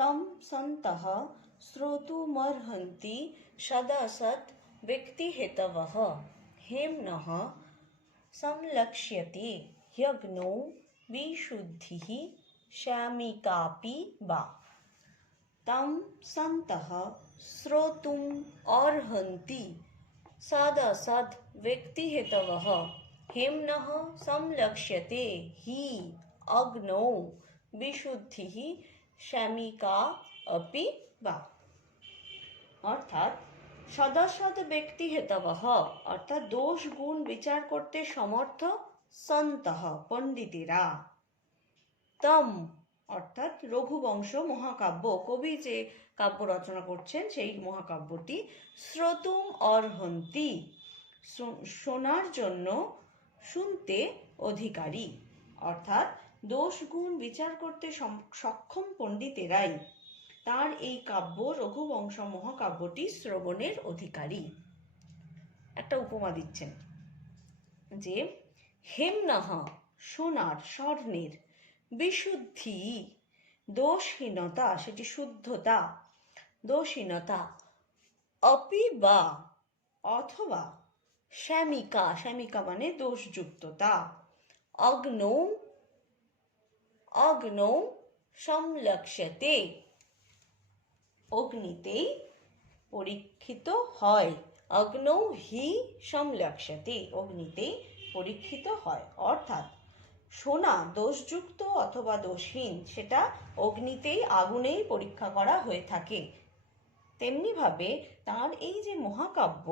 तं सन्तः श्रोतुमर्हन्ति सदासत् व्यक्तिहेतवः हेम्नः संलक्ष्यते यज्ञो विशुद्धिः श्यामिकापि वा। तं सन्तः श्रोतुम् अर्हन्ति सदासत् व्यक्तिहेतवः हेम्नः संलक्ष्यते हि अग्नौ विशुद्धिः শ্যামিকা अपि বা। অর্থাৎ সদসদ ব্যক্তি হেতবহ অর্থাৎ দোষ গুণ বিচার করতে সমর্থ সন্তঃ পণ্ডিতেরা। তম অর্থাৎ রঘুবংশ মহাকাব্য, কবি যে কাব্য রচনা করছেন সেই মহাকাব্যটি শ্রোতুম অর্হন্তি শোনার জন্য শুনতে অধিকারী, অর্থাৎ দোষ গুণ বিচার করতে সক্ষম পণ্ডিতেরাই তার এই কাব্য রঘুবংশ মহাকাব্যটি শ্রবণের অধিকারী। একটা উপমা দিচ্ছেন যে হেমনঃ সোনার স্বর্ণের, বিশুদ্ধি দোষহীনতা সেটি শুদ্ধতা দোষহীনতা, অপি বা অথবা, শ্যামিকা শ্যামিকা মানে দোষযুক্ততা, অগ্নৌ অগ্নৌ সংলক্ষ্যতে অগ্নিতেই পরীক্ষিত হয়, অগ্নৌ হি সংলক্ষ্যতে অগ্নিতেই পরীক্ষিত হয়। অর্থাৎ সোনা দোষযুক্ত অথবা দোষহীন সেটা অগ্নিতেই আগুনেই পরীক্ষা করা হয়ে থাকে। তেমনিভাবে তার এই যে মহাকাব্য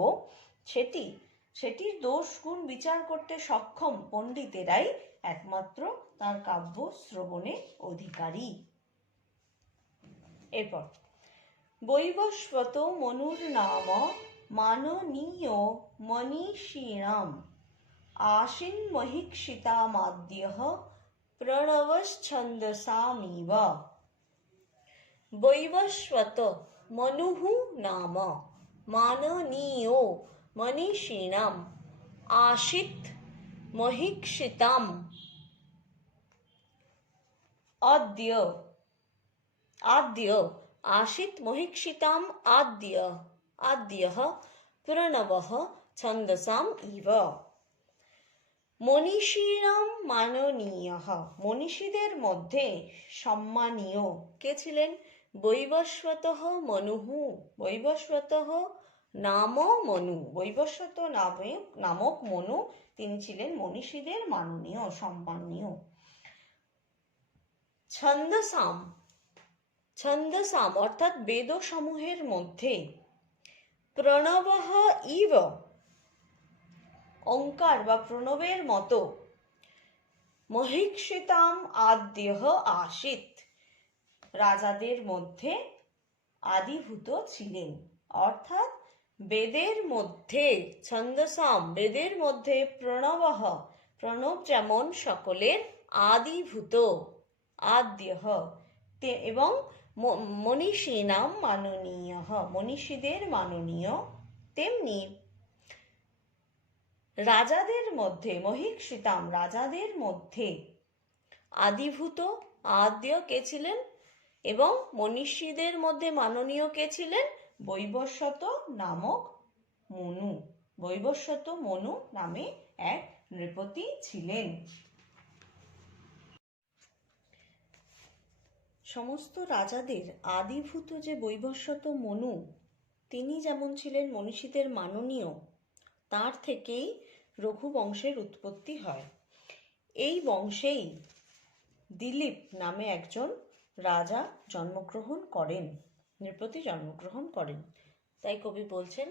সেটির দোষ গুণ বিচার করতে সক্ষম পণ্ডিতেরাই একমাত্র তার কাব্য শ্রবণে অধিকারী। এরপর বৈবস্বত মনুর নাম মাননীয় মনীষীণাম আশিন মহিক্ষিতামাদ্যঃ প্রণবচ্ছন্দসামিব। বৈবস্বত মনুঃ নাম মাননীয় মনীষীণাম আশিত মহিক্ষিতাম আদ্য আশিত মহিক্ষিতাম আদ্যঃ প্রণবঃ ছন্দসাম ইব। মনীষীণাম মাননীয়ঃ মনীষীদের মধ্যে সম্মানীয় কে ছিলেন? বৈবস্বতঃ মনুঃ বৈবস্বতঃ নাম মনু বৈবস্বত নামক মনু তিনি ছিলেন মনীষীদের মাননীয় সম্মানীয়। ছন্দসাম অর্থাৎ বেদসমূহের মধ্যে, প্রণবঃ ইব ওঙ্কার বা প্রণবের মতো, মহিক্ষিতাম আদ্যঃ আশিত রাজাদের মধ্যে আদিভূত ছিলেন। অর্থাৎ বেদের মধ্যে ছন্দসাম বেদের মধ্যে প্রণবঃ প্রণব যেমন সকলের আদিভূত আদ্যঃ এবং মনীষীণাম মাননীয়ঃ মনীষীদের মাননীয়, তেমনি রাজাদের মধ্যে মহিক্ষিতাম রাজাদের মধ্যে আদিভূত আদ্য কে ছিলেন এবং মনীষীদের মধ্যে মাননীয় কে ছিলেন? বৈবস্বত নামক মনু। বৈবস্বত মনু নামে এক নৃপতি ছিলেন। সমস্ত রাজাদের আদিভূত যে বৈবস্বত মনু তিনি যেমন ছিলেন মনীষীদের মাননীয়, তার থেকেই রঘুবংশের উৎপত্তি হয়। এই বংশেই দিলীপ নামে একজন রাজা জন্মগ্রহণ করেন, নৃপতি জন্মগ্রহণ করেন। তাই কবি বলছেন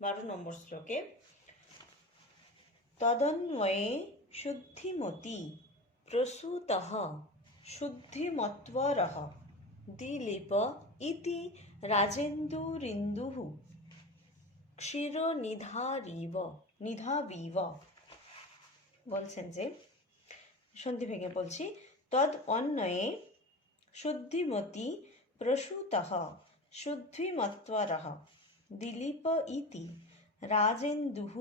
12 নম্বর শ্লোকে, তদন্বয়ে শুদ্ধিমতি প্রসূতঃ শুদ্ধিমত্বরঃ দিলীপ ইতি রাজেন্দুরিন্দুঃ নিধাবিব। বলছেন যে সন্ধি ভেঙে বলছি, তদ অন্বয়ে শুদ্ধিমতি প্রসূতঃ শুদ্ধিমত্বরঃ দিলীপ ইতি রাজেন্দুঃ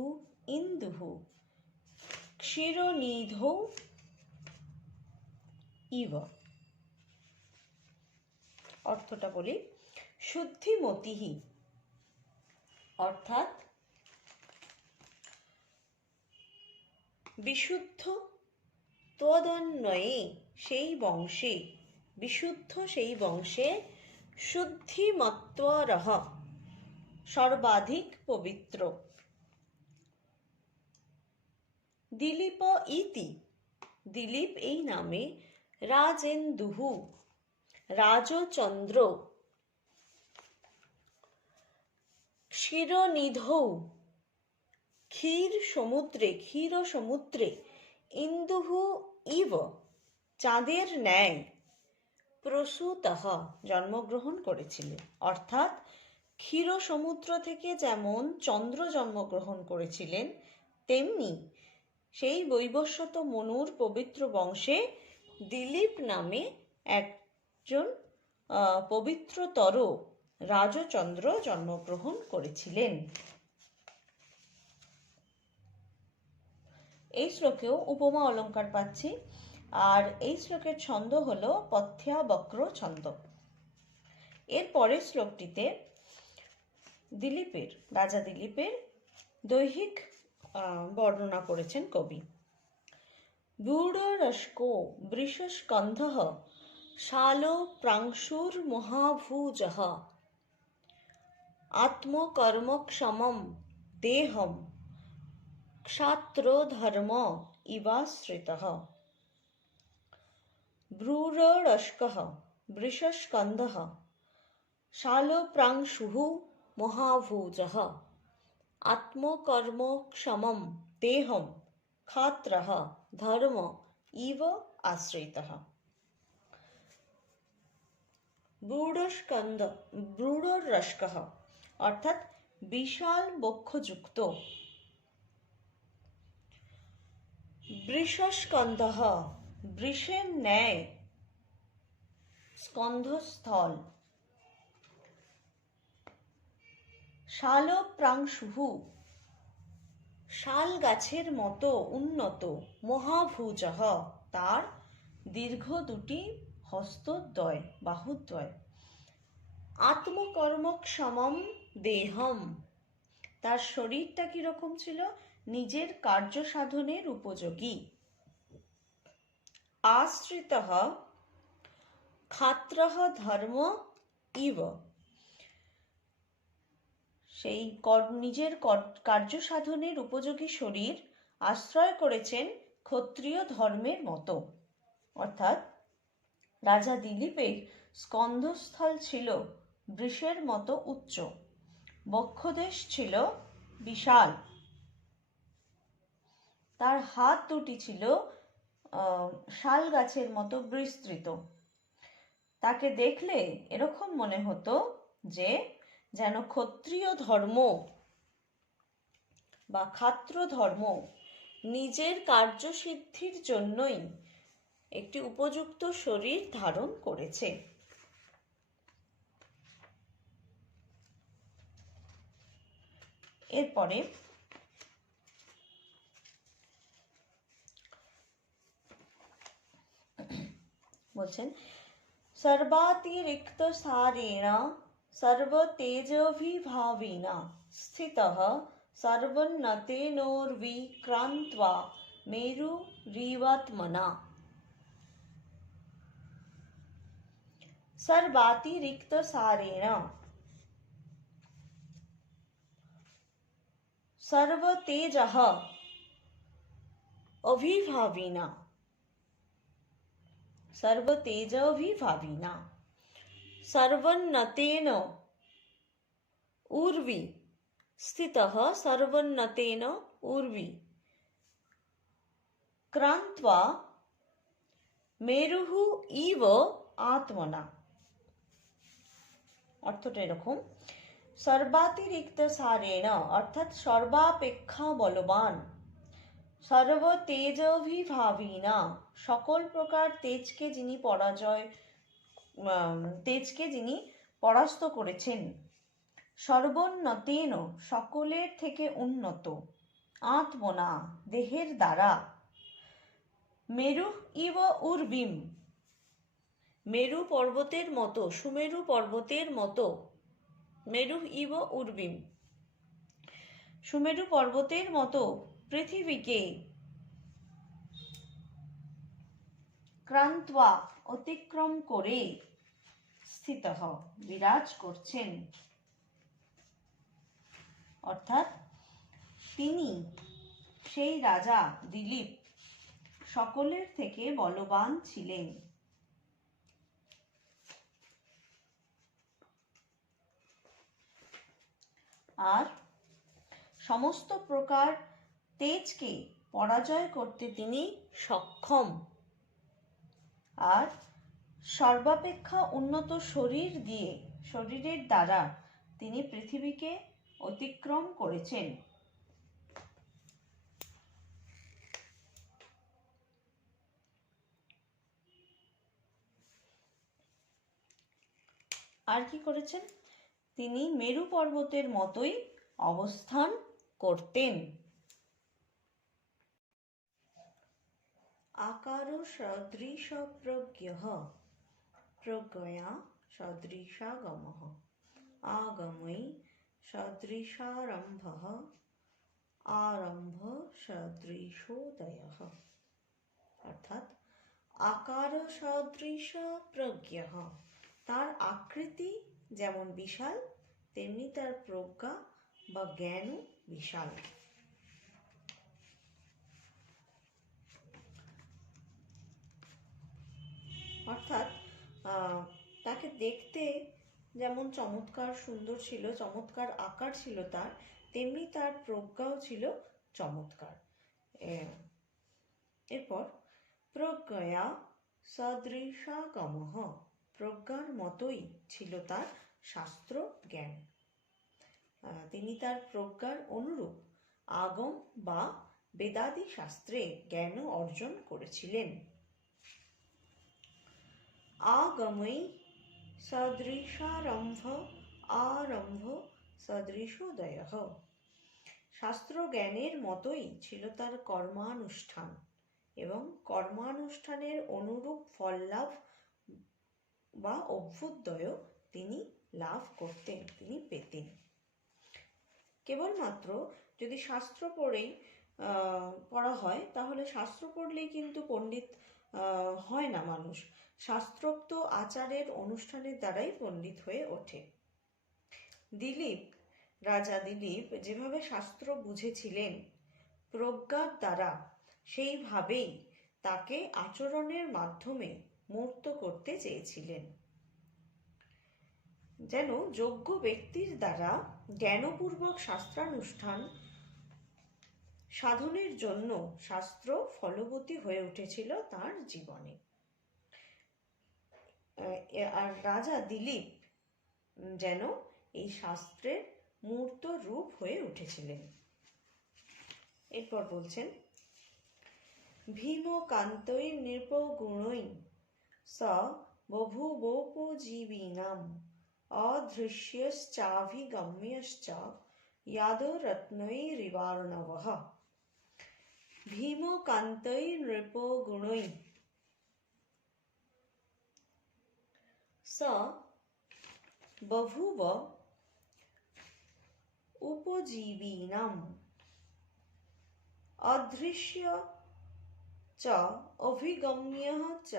ইন্দুঃ ক্ষীরনিধৌ ইব। অর্থটা বলি। শুদ্ধিমতিহি অর্থাৎ বিশুদ্ধ, তদন্বয়ে সেই বংশে, বিশুদ্ধ সেই বংশে, শুদ্ধিমত্বরহ সর্বাধিক পবিত্র। দিলীপ ইতি দিলীপ এই নামে, রাজেন্দুহু রাজচন্দ্র, ক্ষীরনিধৌ ক্ষীর সমুদ্রে, ইন্দুহু ইব চাঁদের ন্যায়, প্রসূতঃ জন্মগ্রহণ করেছিলেন। অর্থাৎ ক্ষীর সমুদ্র থেকে যেমন চন্দ্র জন্মগ্রহণ করেছিলেন, তেমনি সেই বৈবস্বত মনুর পবিত্র বংশে দিলীপ নামে একজন পবিত্রতর রাজচন্দ্র জন্মগ্রহণ করেছিলেন। এই শ্লোকেও উপমা অলঙ্কার পাচ্ছি, আর এই শ্লোকের ছন্দ হলো পথ্যা বক্র ছন্দ। এর পরের শ্লোকটিতে রাজা দিলীপের দৈহিক বর্ণনা করেছেন কবি। ব্যূঢ়রশ্কো বৃষস্কন্ধঃ শালো প্রাংশুর মহাভুজঃ আত্মকর্মক্ষমম দেহম ক্ষাত্রধর্ম ইবাশ্রিতঃ। ব্যূঢ়রশ্কः বৃষস্কন্ধः শালপ্রাংশুः মহাভুজः আত্মকর্মক্ষমম দেহম ক্ষাত্রः ধর্ম ইব আশ্রিতঃ। ব্যূঢ়রশ্কः অর্থাৎ বিশাল বক্ষযুক্ত। বৃষস্কন্ধঃ বৃষের ন্যায় স্কন্ধস্থল। শালপ্রাংশুঃ শাল গাছের মতো উন্নত। মহাভুজঃ তার দীর্ঘ দুটি হস্তদ্বয়, বাহুদ্বয়। আত্মকর্মক্ষমম দেহম তার শরীরটা কিরকম ছিল? নিজের কার্য সাধনের উপযোগী। আশ্রিতঃ ক্ষাত্রঃ ধর্ম ইব সেই নিজের কার্য সাধনের উপযোগী শরীর আশ্রয় করেছেন ক্ষত্রিয় ধর্মের মতো। অর্থাৎ রাজা দিলীপের স্কন্ধস্থল ছিল বৃষের মতো উচ্চ, বক্ষদেশ ছিল বিশাল, তার হাত দুটি ছিল শাল গাছের মতো বিস্তৃত। তাকে দেখলে এরকম মনে হতো যে যেন ক্ষত্রিয় ধর্ম বা ক্ষাত্র ধর্ম নিজের কার্যসিদ্ধির জন্যই একটি উপযুক্ত শরীর ধারণ করেছে। এরপরে বলছেন সর্বাতিরিক্ত সারেণ সর্বতেজভিভাবিনা স্থিতঃ সর্বোন্নতেনোর্বিক্রান্ত্বা মেরুরিবাত্মনা। সর্বাতিরিক্ত সারেণ সর্বতেজঃ অভিভাবিনা সর্বতেজভিভাবিনা সর্বোন্নতেন ঊর্বি স্থিতঃ সর্বোন্নতেন ঊর্বি ক্রান্ত্বা মেরুহু ইব আত্মনা। অর্থটা এরকম, সর্বাতিরিক্ত সারেণ অর্থাৎ সর্বাপেক্ষা বলবান, সর্বতেজভিভাবিনা সকল প্রকার তেজকে যিনি পরাস্ত করেছেন, সর্বোন্নতেন সকলের থেকে উন্নত, আত্মনা দেহের দ্বারা, মেরু ইব ঊর্বিম মেরু পর্বতের মতো, সুমেরু পর্বতের মতো, মেরু ইব উর্বিম, সুমেরু পর্বতের মতো পৃথিবীকে ক্রান্ত্বা অতিক্রম করে স্থিতঃ বিরাজ করছেন। অর্থাৎ তিনি, সেই রাজা দিলীপ, সকলের থেকে বলবান ছিলেন। আর সমস্ত প্রকার তেজকে পরাজয় করতে তিনি সক্ষম। আর সর্বাপেক্ষা উন্নত শরীরের দ্বারা তিনি পৃথিবীকে অতিক্রম করেছেন। আর কি করেছেন? তিনি মেরু পর্বতের মতোই অবস্থান করতেন। আকার সদৃশ প্রজ্ঞঃ প্রজ্ঞয়া সদৃশাগমঃ আগমৈ সদৃশারম্ভঃ আরম্ভ সদৃশোদয়ঃ। অর্থাৎ আকার সদৃশ প্রজ্ঞঃ, তার আকৃতি যেমন বিশাল তেমনি তার প্রজ্ঞা বা জ্ঞানও বিশাল। অর্থাৎ তাকে দেখতে যেমন চমৎকার সুন্দর ছিল, চমৎকার আকার ছিল তার, তেমনি তার প্রজ্ঞাও ছিল চমৎকার। এরপর প্রজ্ঞয়া সদৃশাগমঃ, প্রজ্ঞার মতোই ছিল তার শাস্ত্র জ্ঞান। তিনি তার প্রজ্ঞার অনুরূপ আগম বা বেদাদি শাস্ত্রে জ্ঞান অর্জন করেছিলেন। আগমৈ সদৃশারম্ভ আরম্ভ সদৃশোদয়ঃ, শাস্ত্র জ্ঞানের মতোই ছিল তার কর্মানুষ্ঠান এবং কর্মানুষ্ঠানের অনুরূপ ফল লাভ বা অভ্যুদয় তিনি লাভ করতেন, তিনি পেতেন। কেবলমাত্র যদি শাস্ত্র পড়া হয় তাহলে শাস্ত্র পড়লেই কিন্তু পণ্ডিত হয় না মানুষ। শাস্ত্রোক্ত আচারের অনুষ্ঠানের দ্বারাই পণ্ডিত হয়ে ওঠে। রাজা দিলীপ যেভাবে শাস্ত্র বুঝেছিলেন প্রজ্ঞার দ্বারা, সেইভাবেই তাকে আচরণের মাধ্যমে মূর্ত করতে চেয়েছিলেন। যেন যোগ্য ব্যক্তির দ্বারা জ্ঞানপূর্বক শাস্ত্রানুষ্ঠান সাধনের জন্য শাস্ত্র ফলবতী হয়ে উঠেছিল তার জীবনে। আর রাজা দিলীপ যেন এই শাস্ত্রের মূর্ত রূপ হয়ে উঠেছিলেন। এরপর বলছেন, ভীমকান্তৈ নৃপগুণৈ স বভূবোপজীবিনাম অদৃশ্যশ্চাভিগম্যশ্চ ইয়াদরত্নৈরিবার্ণবঃ। ভীমকান্তৈ নৃপগুণৈ স বভূব উপজীবিনাম অদৃশ্য চ অভিগম্যঃ চ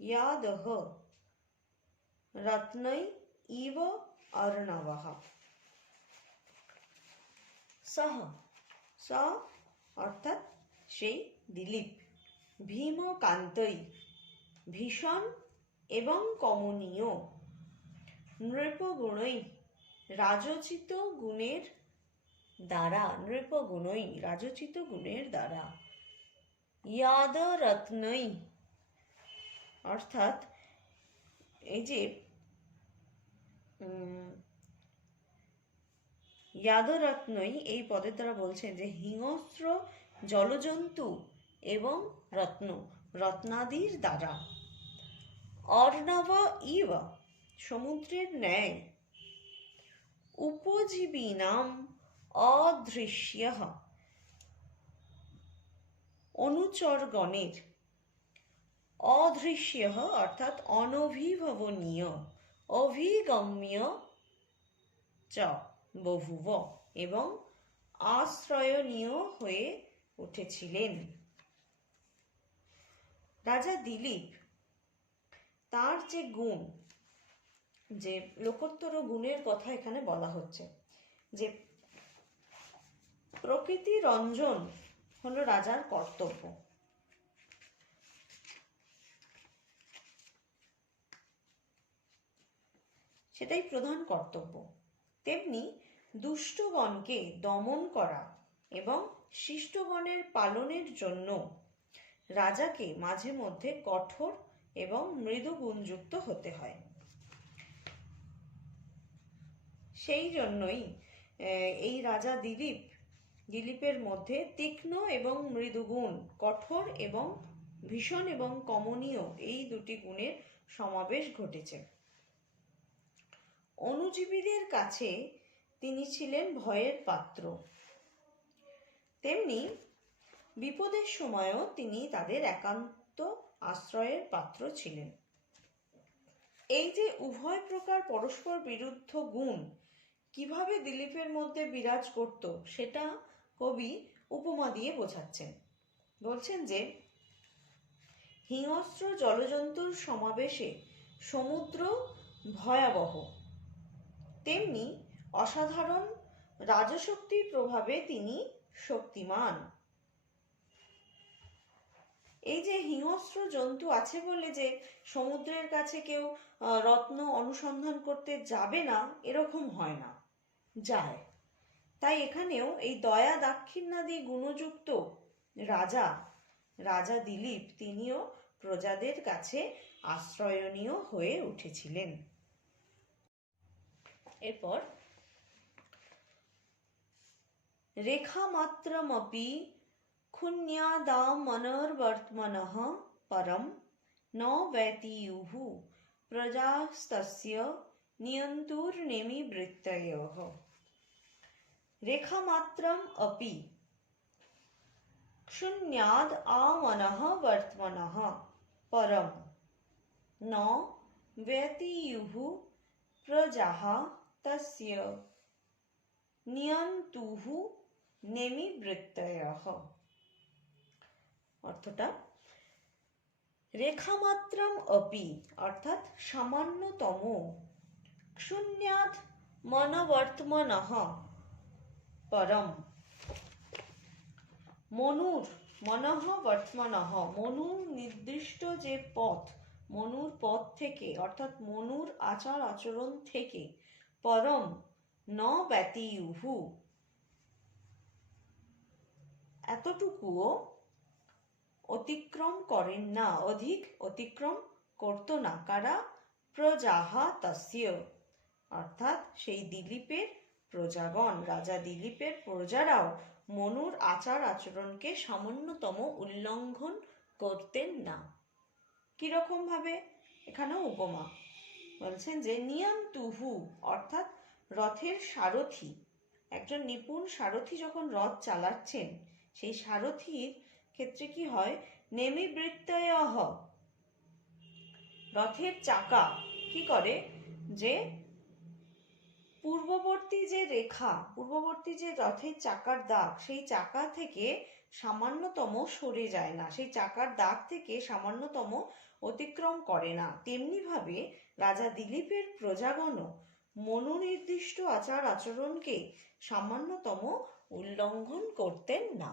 ইয়াদহ রত্नै ইব অর্ণবঃ। সহ, স অর্থাৎ সেই দিলীপ, ভীমকান্তৈ ভীষণ এবং কমনীয়, নৃপগুণৈ রাজোচিত গুণের দ্বারা, নৃপগুণৈ রাজোচিত গুণের দ্বারা, ইয়াদরত্নৈ অর্থাৎ এই যে ইয়াদরত্নৈ এই পদের দ্বারা বলছেন যে হিংস্র জলজন্তু এবং রত্নাদির দ্বারা, অর্ণব ইব সমুদ্রের ন্যায়, উপজীবিনাম অদৃশ্যঃ অনুচরগণের, অদৃশ্য অর্থাৎ অনভিভবনীয়, অভিগম্য চ বহুব এবং আশ্রয়ণীয় হয়ে উঠেছিলেন। রাজা দিলীপ তার যে গুণ, যে লোকোত্তর গুণের কথা এখানে বলা হচ্ছে, যে প্রকৃতি রঞ্জন হলো রাজার কর্তব্য, সেটাই প্রধান কর্তব্য। তেমনি দুষ্টগণকে দমন করা এবং শিষ্টগণের পালনের জন্য রাজাকে মাঝে মধ্যে কঠোর এবং মৃদু গুণযুক্ত হতে হয়। সেই জন্যই এই রাজা দিলীপের মধ্যে তীক্ষ্ণ এবং মৃদু গুণ, কঠোর এবং ভীষণ এবং কমনীয়, এই দুটি গুণের সমাবেশ ঘটেছে। অনুজীবীদের কাছে তিনি ছিলেন ভয়ের পাত্র, তেমনি বিপদের সময়ও তিনি তাদের একান্ত আশ্রয়ের পাত্র ছিলেন। এই যে উভয় প্রকার পরস্পর বিরুদ্ধ গুণ কিভাবে দিলীপের মধ্যে বিরাজ করত, সেটা কবি উপমা দিয়ে বোঝাচ্ছেন। বলছেন যে হিংস্র জলজন্তুর সমাবেশে সমুদ্র ভয়াবহ, তেমনি অসাধারণ রাজশক্তির প্রভাবে তিনি শক্তিমান। এই যে হিংস্র জন্তু আছে বলে যে সমুদ্রের কাছে কেউ রত্ন অনুসন্ধান করতে যাবে না, এরকম হয় না, যায়। তাই এখানেও এই দয়া দাক্ষিণ্যাদি গুণযুক্ত রাজা দিলীপ তিনিও প্রজাদের কাছে আশ্রয়ণীয় হয়ে উঠেছিলেন। এরপর রেখামাত্রমপি ক্ষুণ্যাদামনর্বর্ত্মনঃ পরম ন ব্যতীয়ুঃ প্রজাস্তস্য নিয়ন্তুর্নেমিবৃত্তয়ঃ। রেখামাত্রম অপি ক্ষুণ্যাদ আমনঃ বর্ত্মনঃ পরম ন ব্যতীয়ুঃ প্রজাঃ তস্য নিয়ন্তুঃ নেমিবৃত্তয়ঃ। অর্থটা, রেখামাত্রম অপি অর্থাৎ সামান্যতম, ক্ষুণ্যাদ মনবর্ত্মনঃ পরম, মনঃ বর্ত্মনঃ মনুর নির্দিষ্ট যে পথ, মনুর পথ থেকে অর্থাৎ মনুর আচার আচরণ থেকে, পরম ন ব্যতীয়ুঃ এতটুকুও অতিক্রম করেন না, অধিক অতিক্রম করত না। কারা? প্রজাহ তস্য অর্থাৎ সেই দিলীপের প্রজাগণ, রাজা দিলীপের প্রজারাও মনুর আচার আচরণকে সামান্যতম উল্লঙ্ঘন করতেন না। কিরকম ভাবে? এখানেও উপমা বলছেন যে নিয়ন্তুহু অর্থাৎ রথের সারথি, একজন নিপুণ সারথি যখন রথ চালাচ্ছেন, সেই সারথির ক্ষেত্রে কি হয়? নেমিবৃত্তয়ঃ রথের চাকা কি করে? যে পূর্ববর্তী যে রেখা, পূর্ববর্তী যে রথের চাকার দাগ, সেই চাকা থেকে সামান্যতম সরে যায় না, সেই চাকার দাগ থেকে সামান্যতম অতিক্রম করে না। তেমনি ভাবে রাজা দিলীপের প্রজাগণও মনোনির্দিষ্ট আচার আচরণকে সামান্যতম উল্লঙ্ঘন করতেন না।